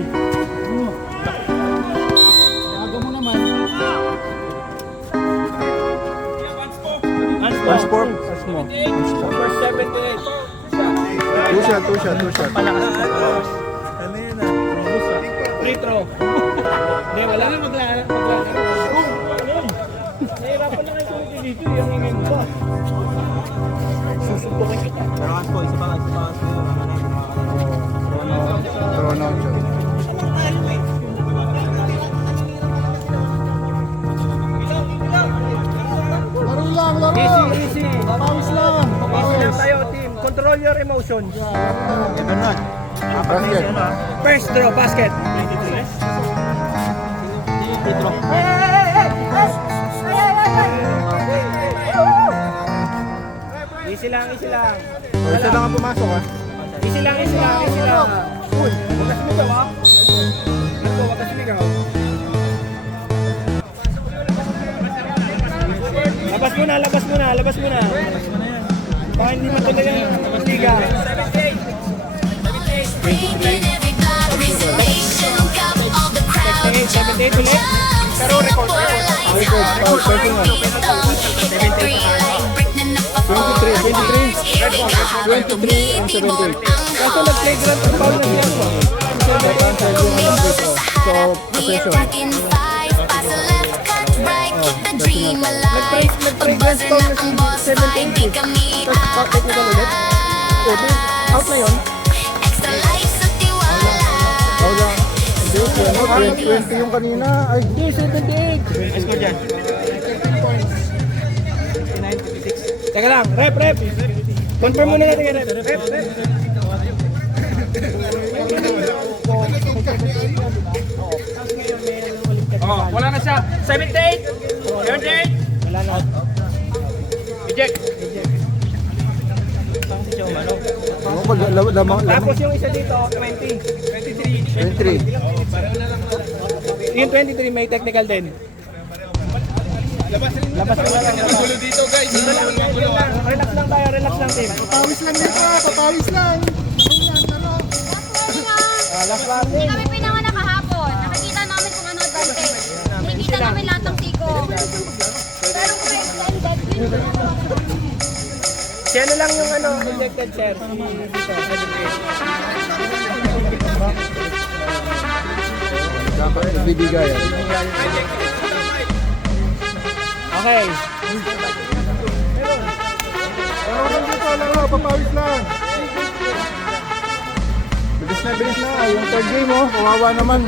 One sport. Number 78. Two shot. Ano yun ah? Free throw. Hindi, wala. Maglala. Nahirapan na kayo dito. Yung hingin ko. Susubukin kita. Isa pa. Thrown out siya. Laro. Easy. Papawis lang. Easy lang tayo, team. Control your emotions. Basket. First throw, basket. Easy lang. Isa lang ang pumasok ha. Easy lang. Uy, huwag ka sumigaw ha. Huwag ka sumigaw. Labas muna. Baka hindi matuloy ang liga. Reservation cup, all the crowd 78 ulit. Pero record. Foul, personal. 23 ang 78. Kaso nag-play grand ang foul na siya mo. Cancel yung free throw. So, possession. Nag-brainstorm na si 78. Tapos technical ulit. Okay, out na yun. Wala. 20 yung kanina. Ay, Hindi, 78. Score dyan. Teka lang, rep. Confirm muna natin kay rep. Wala na siya. 78. 78. Wala na. Eject. ano ko, lamang. Tapos yung isa dito, 20. 23. Yung 23 may technical din. Labas na lang. Dito guys. Relax lang tayo, team. Patawis lang nito, patawis lang. Last one. Hindi kami pinanganak kahapon. Nakikita namin kung ano advantage. Nakikita namin lahat ng tiko. Pero kung extended, yun Si ano lang yung ano, projected sir. Dito, 7-8. Dapat bibigayan. Okay. Ano dito lang, papawis lang. Bilis na. Yung third game oh, kawawa naman.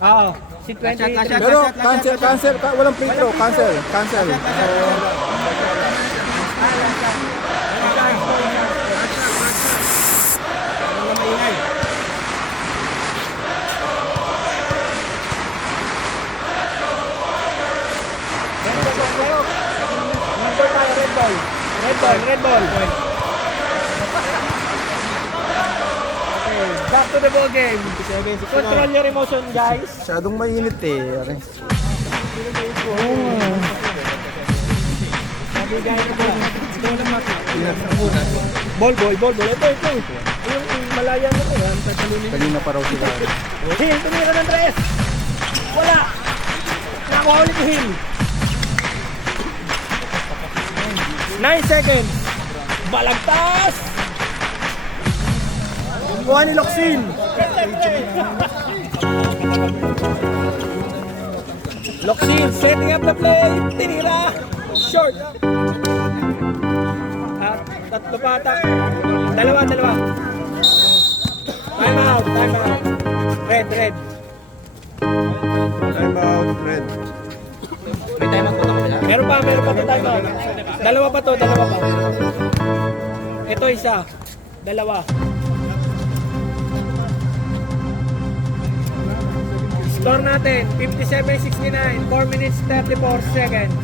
Oo. Si 20. Pero cancel. Walang free throw. Cancel. Number tayo, red ball. Red ball. Okay, back to the ball game. Control your emotion, guys. Masyadong mainit eh. Sabi guys, ball. Ito. Yung malaya mo yan, sa talunin. Kanina pa raw sila. Hill, tumira ng 3. Wala. Nakuha ulit yung Hill. 9 seconds. Balagtas. Kuha ni Loxin. Loxin setting up the play. Tinira. Short. At tatlo pa ata. Dalawa. Time out. Red. Time out, Fred. Meron pa to time out. Dalawa pa. Ito isa. Dalawa. Score natin, 57-69, 4 minutes 34 seconds.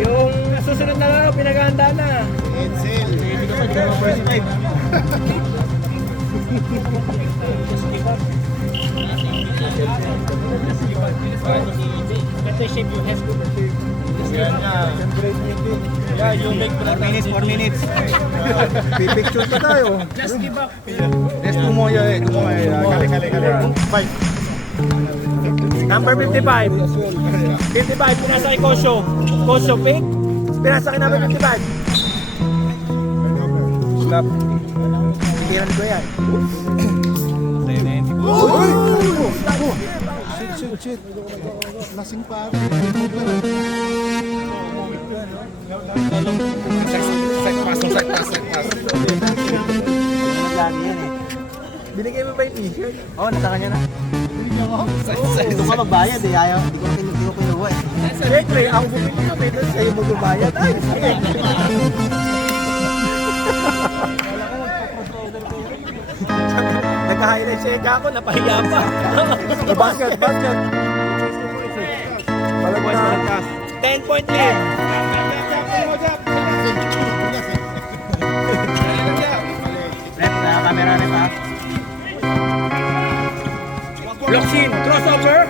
Yung susunod na laro, pinagahanda na. Ito shape yung head scoop. Yeah, you make 4 minutes. Pipicture pa tayo. Just give up. Let's do more. Kali. Fight. Number 55. 55, pinasa kay Kosyo. Kosyo, pick. Pinasa kay number 55. Stop. Tigilan ko yan. Shit. Lasing pa. Side pass. Binigay mo ba yung t-shirt? Oo, nataka niya na. Doon ka magbayad eh, ayaw. Hindi ko kinuha eh. Siyempre, ako bumili ko, pero sa'yo magbabayad. Ay, sige. Nagka-highlight check ako, napahiya pa. Basket. Balagtas. 10-point lead. Camera rin pa. Loxin, crossover.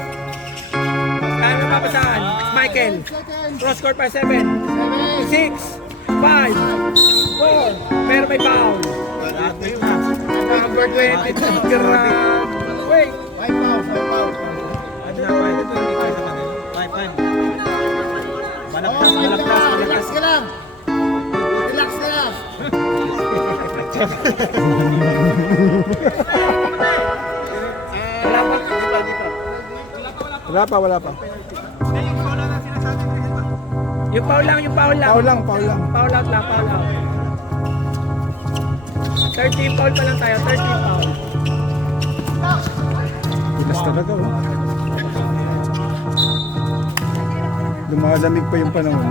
Kaya may papasahan. Michael. Cross court pa 7. 6. 5. 4. Pero may foul. Number 22. Grabe. Wait. 5 pounds. Relax ka lang. Wala pa. Yung foul lang. Foul lang. Foul out lang. 13 foul pa lang tayo. 13 foul. Tilas talaga. Lumalamig pa yung panahon.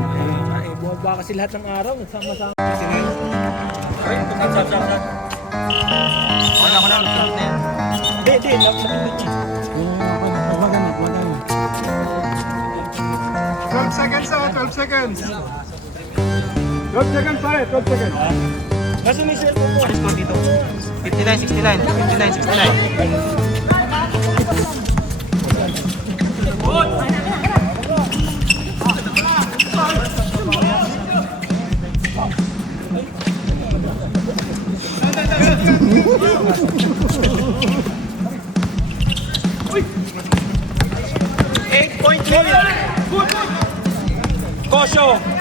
Ay, bumaba kasi lahat ng araw. Nagsama-sama. Hindi. Magamit. 12 seconds. 12 seconds tayo. 12 seconds. Kasi may cellphone po. 59-69.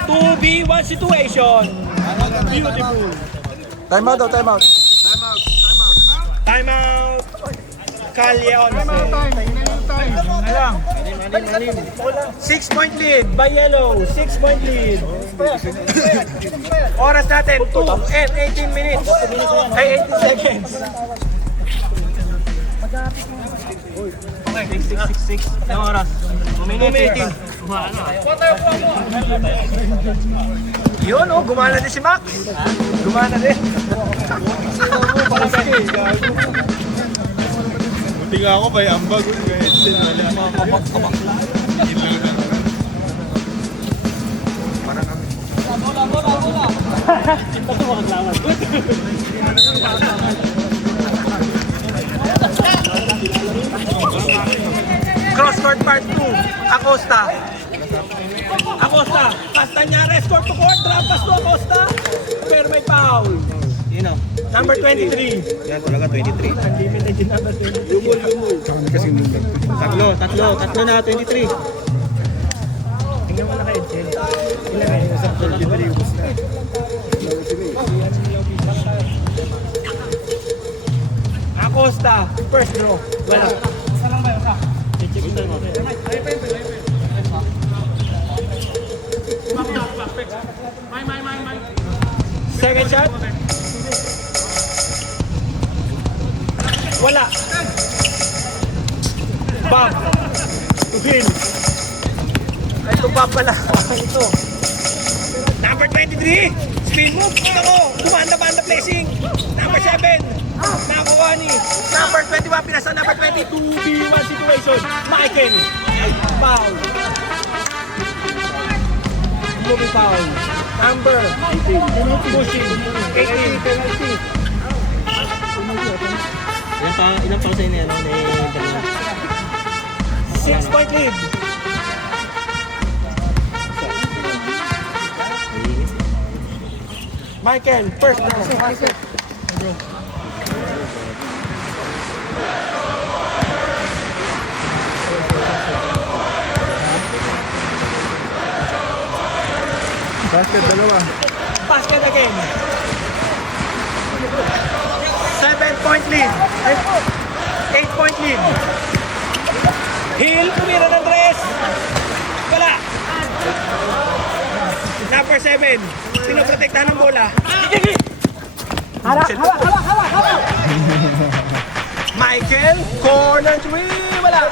2v1 situation. Beautiful. Time out daw, time out. Time out. Calleon. 6-point lead by yellow. 6-point lead. Oras natin 2 and 18 minutes. Ay, 18 seconds. Okay, 6. Ang oras. 2 minutes 18. Yun, oh, gumana din si Max. Gumana din. Buti nga ako ba yung ambag. Cross court part 2. Acosta. Castañares court to court. Drop pass to Acosta. Pero may foul. Number 23. Yan talaga, 23. Unlimited din number 23. Tatlo na, 23. Tingnan mo na kayo, Jen. Ilan kayo? Acosta. First draw. Wala. Second shot. Wala. Bob. Win. Ito pa pala. Ito. Number 23. Spin move. Ako. Kumanda-banda placing. Number 7. Nakakuha ni. Number 21. Pinasa number 22. 2v1 situation. Michael. Foul. Moving foul. Number 18. Pushing. 18. Penalty. Ilang pa sa inyo, ano? 6-point lead. Michael, first draw. Basket, dalawa. Basket again. 7-point lead. 8-point lead. Hill, tumira ng tres. Wala. Number 7. Pinoprotektahan ng bola. Hawak. Michael, corner 3. Wala.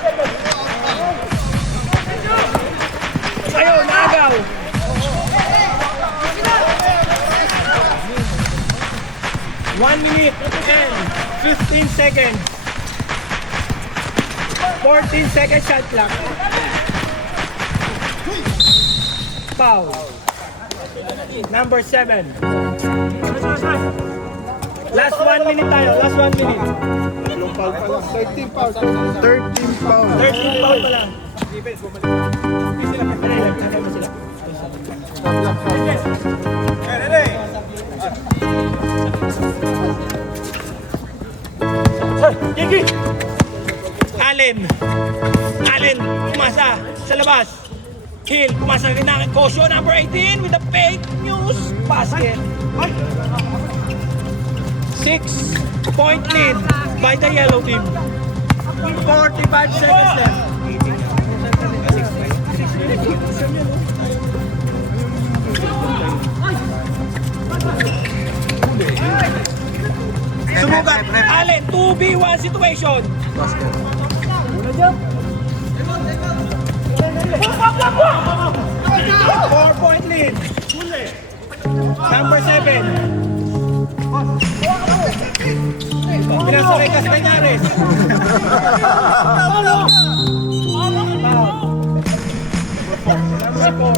Ayun, naagaw. One minute and 15 seconds. 14 second shot clock. Foul. Number 7. Last 1 minute tayo. Last 1 minute. 13 foul. 13 foul. 13 foul pa lang. Gigi! Allen, pumasa sa labas. Hill, pumasa rin ng Kosyo, number 18 with the fake news basket. 6-point lead by the yellow team. 45 seconds left. Sumugat, Allen, 2v1 situation. Basket. 4-point lead. Number 7. Pinasa kay Castañares. Number 4.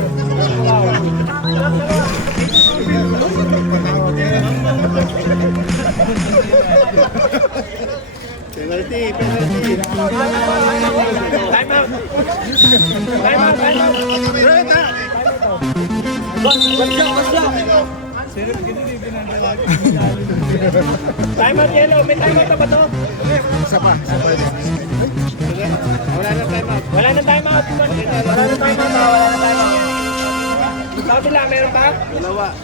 Penalty. Time out. Time out, yellow. May time out na ba to? Isa pa. Wala na time out. Sa kabila, meron pa? Dalawa.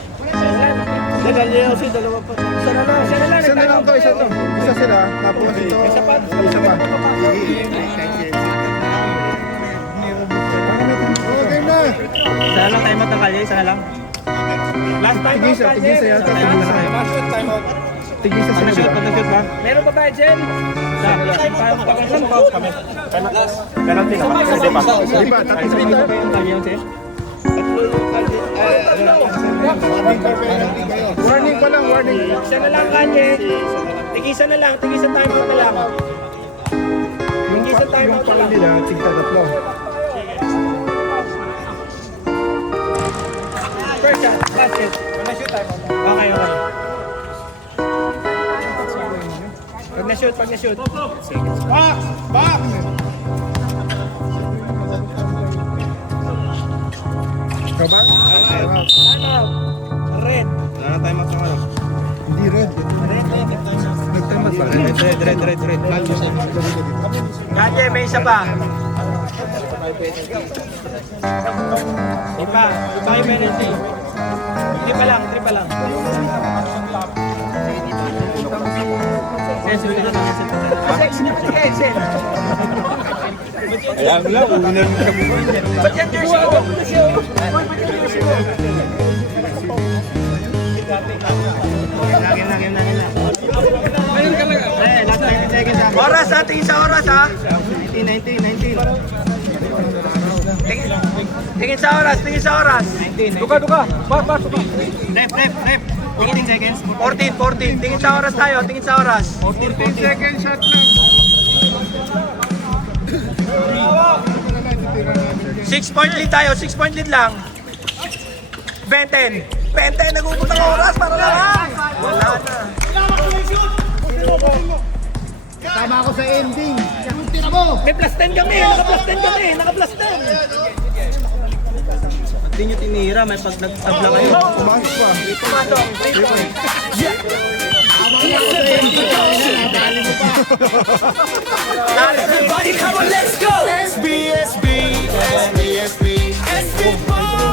Dalawa si dalawa pa. Isa na lang. Isa na lang to, isa to. Isa sila, tapos ito. Isa pa. Isa pa. Okay na. Isa na lang tayo matakalya, isa na lang. Last time out, Tigisa Pajen. yata. Tigisa sila. Pag-shoot ba? Meron pa, Pajen? Penalty naman. Pwede pa. Di ba? Tatlo tayo. Warning pa lang, warning. Isa na lang, Kanye. Tigisan na lang. Tigisan time out na lang. Tigisan time Yung out na pala lang. nila, tigta tatlo. First shot. Last hit. Okay, okay. Pag na-shoot, pag na-shoot. Back! Back! Ikaw ba? Time out. Red. Wala na tayo matakalya. Hindi red. Nagtamat ba? Red. Kanye, may isa pa. Iba. Iba yung penalty. Tri pa lang. Sige. Ayan mo lang, unang Ba't yan jersey ko? Oras ha, tingin sa oras ha. 19. Tingin sa oras. Duka! Back! Rep. 14 seconds. 14. Tingin sa oras tayo, tingin sa oras. 14 second shot lang. 6-point lead tayo, 6-point lead lang. 20, nag-ubot ang oras para lang. Wala na. Tama ako sa ending. May plus 10 kami, naka-plus 10. Hindi nyo tinira, may pag nagtabla kayo. Pumasok pa. Pumasok, 3 points. Everybody come on, let's go! SB Ball!